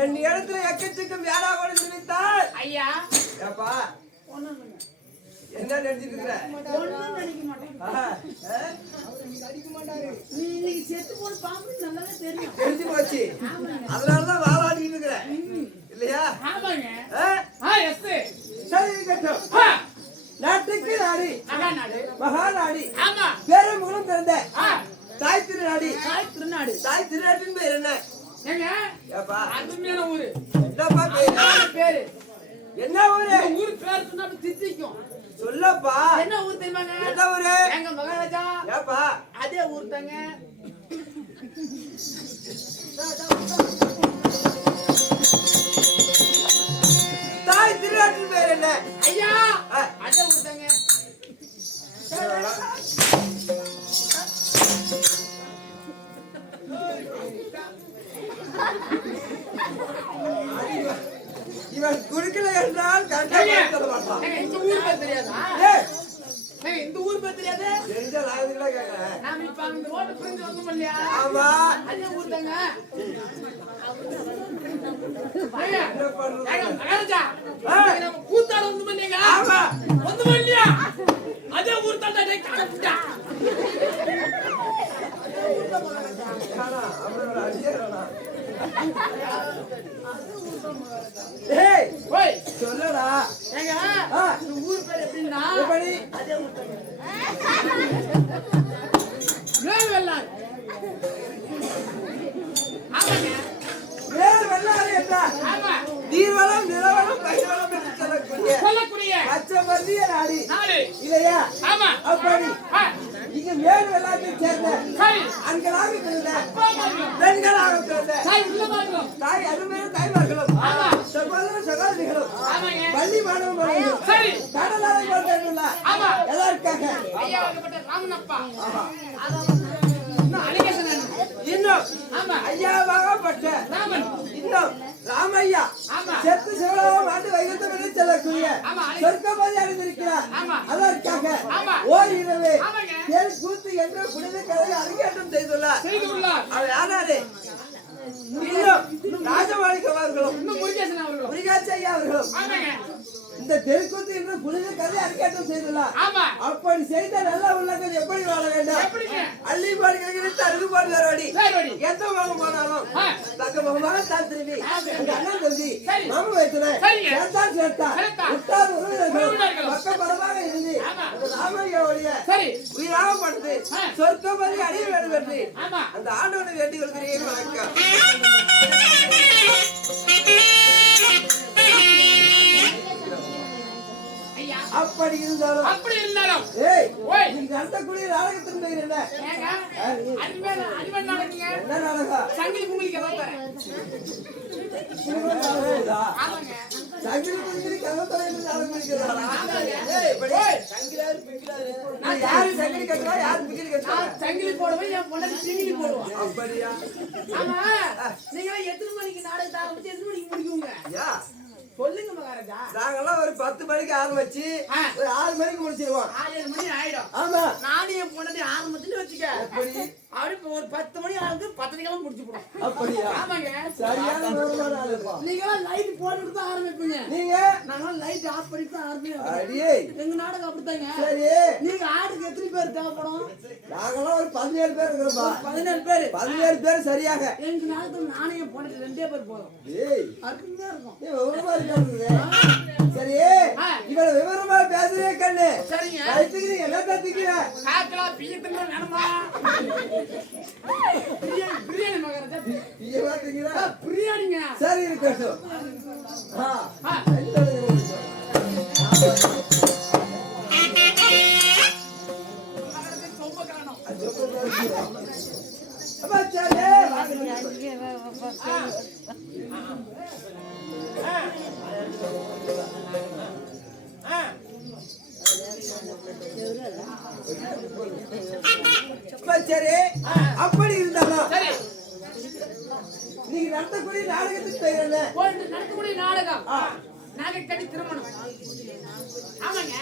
என் இடத்துல எக்கச்சக்கம் வியாபார நினைத்தால் ஐயா ஏப்பா என்ன நினைச்சிட்டு இருக்கிற? தெரிஞ்சு போச்சு. அதனாலதான் வாழாடிட்டு இருக்கிற இல்லையா? சரி இருக்கட்டும். நாட்டுக்கு நாடி மகாநாடி பேரமுகம் பிறந்த தாய் திருநாடி. தாய் திருநாட்டின் பேர் என்ன? ஊரு பேரு என்ன ஊரு? ஊரு பேர் சொன்னா தித்திக்கும். சொல்லப்பா. என்ன ஊர் தெரியுமாங்க? என்ன ஊரு? எங்க மகாராஜா. ஏப்பா அதே ஊர் தாங்க. தாய் திருநாட்டின் பேர் என்ன? ஐயா அதே ஊர் தாங்க. இவன் குடுக்கல என்றால் இந்த ஊர் பேர் தெரியாதா? இந்த ஊர் பேர் தெரியாது. நாம இப்ப அந்த ரோட்டு புரிஞ்சு வந்தோம் இல்லையா? ஆமா அதே ஊர் தாங்க. நம்ம கூத்தாட வந்து பண்ணீங்க. வந்து பண்ணலையா? அதே ஊர் தாண்டா. சொல்லடா. ஊர் பேர் எப்படின்னா அதே ஊர் தாங்க. வெள்ளாறு. ஆமாங்க வெள்ளாறு என்றால் நீர்வளம் நிலவளம் பயிர்வளம் என்று சொல்லக்கூடிய பச்சை நாடி இல்லையா? அப்படி இங்க மேல் வெள்ளாட்டை சேர்ந்த ஆண்களாக பிறந்த பெண்களாக பிறந்த தாய் அருமையான தாய்மார்களும் சகோதர சகோதரிகளும் பள்ளி மாணவர்களும் கடலாளை போட்டுள்ள எதற்காக? இன்னும் ஆமா. ஐயாவாகப்பட்ட ராமன். இன்னும் ராமையா ஆமா. செத்து சிவலோகம் ஆண்டு வைகுந்தம் என்று செல்லக்கூடிய ஆமா. சொர்க்கபதி அடைந்திருக்கிறார். ஆமா. அதற்காக ஆமா. ஓர் இரவு ஆமாங்க. தேன் கூத்து என்ற புனித கதை அரங்கேற்றம் செய்துள்ளார். அவர் யாராரு? இன்னும் ராஜமாணிக்கம் அவர்களும் இன்னும் முருகேசன் அவர்களும் முருகாச்சி ஐயா அவர்களும் ஆமாங்க. இந்த தெருக்கூத்து என்ற புனித கதை அரங்கேற்றம் செய்துள்ளார். ஆமா. அப்படி செய்த நல்ல உள்ளங்கள் எப்படி வாழ வேண்டும்? எப்படிங்க? அள்ளி பாடுகிறது அருகு பாடுகிறாடி வேரோடி. எந்த முகம் போனாலும் ஆ. தக்க முகமாக தான் திரும்பி உங்க அண்ணன் தம்பி சரி. மாம வைத்தினேன் சரிங்க. சேர்த்தான் சேர்த்தான் சேர்த்தான். உற்றார் உறவினர்கள் உறவினர்கள். பக்க பலமாக இருந்து ஆமா. அந்த ராமையோடைய சரி. உயிராக படுத்து ஆ. சொர்க்கபதி அடைய வேண்டும் என்று ஆமா. அந்த ஆண்டவனை வேண்டிக் கொள்கிறேன். வணக்கம். ஐயா. அப்படி இருந்தாலும் அப்படி இருந்தாலும் ஏய் ஓய். நீங்க நடத்தக்கூடிய நாடகத்தின் பெயர் என்ன? ஏங்க அடிமன் நாளைக்குங்க என்ன நாடகம்? சங்கிலி குங்கிலிக்கு வந்தாரு. சினிமா நாடகம் இதா? ஆமாங்க. சங்கிலி குங்கிலி கதவத்தலை என்று நாடகம் இருக்கிறாரா? ஆமாங்க. ஏய், இப்படி ஓய். நான் யாரு சங்கிலி கட்டுறா யாரு பிகிலி கட்டுறா? நான் சங்கிலி போடுவேன், என் பொண்டாட்டி சிங்கிலி போடுவான். அப்படியா? ஆமா. நீங்க எத்தனை மணிக்கு நாடகத்தை ஆரம்பிச்சு எத்தனை மணிக்கு முடிக்குங்க? யா, சொல்லுங்க மகாராஜா. நாங்கெல்லாம் ஒரு 10 மணிக்கு ஆரம்பிச்சு ஆ. ஒரு 6 மணிக்கு முடிச்சிருவோம். 6-7 மணி ஆயிடும். ஆமா. நானும் என் பொண்டாட்டி ஆரம்பத்துல வச்சுக்க. எப்படி? அப்படி இப்ப ஒரு 10 மணி ஆகுது, 10:30 முடிச்சு போடும். அப்படியா? ஆமாங்க. சரியான விவரமான ஆளுப்பா. நீங்க லைட் போட்டுட்டு தான் ஆரம்பிப்பீங்க. நீங்க நாங்க லைட் ஆஃப் பண்ணிட்டு தான் ஆரம்பிப்போம். அடியே. எங்க நாடகம் அப்படித்தாங்க. சரி. நீங்க ஆடுக்கு எத்தனை பேர் தேவைப்படும்? நாங்கெல்லாம் ஒரு 17 பேர் இருக்கிறோம்பா. 17 பேர். 17 பேர் சரியாக. எங்க நாடகத்துல நானே என் பொண்டாட்டி 2 பேர் போதும். ஏய், அருமையா இருக்கும். நீ விவரமா இருக்காது. சரி, ஆ. இவள விவரமா பேசுறே கண்ணு. சரிங்க. கைத்துக்கு நீ என்ன தட்டிக்கிற? காக்கலா பியத்துக்கு வேணுமா? பிரியாணி மகாராஜா. நீ பாத்தீங்களா? பிரியாணிங்க. சரி இருக்கட்டும். ஆ. ஆ. மகாராஜா சொம்ப காணோம். அப்பா சரி. அப்பா சரி. அப்படி இருந்தாலும் சரி. நீங்க நடத்தக்கூடிய நாடகத்துக்கு பெயர் என்ன? நடக்கக்கூடிய நாடகம் நாகக்கடி திருமணம். ஆமாங்க.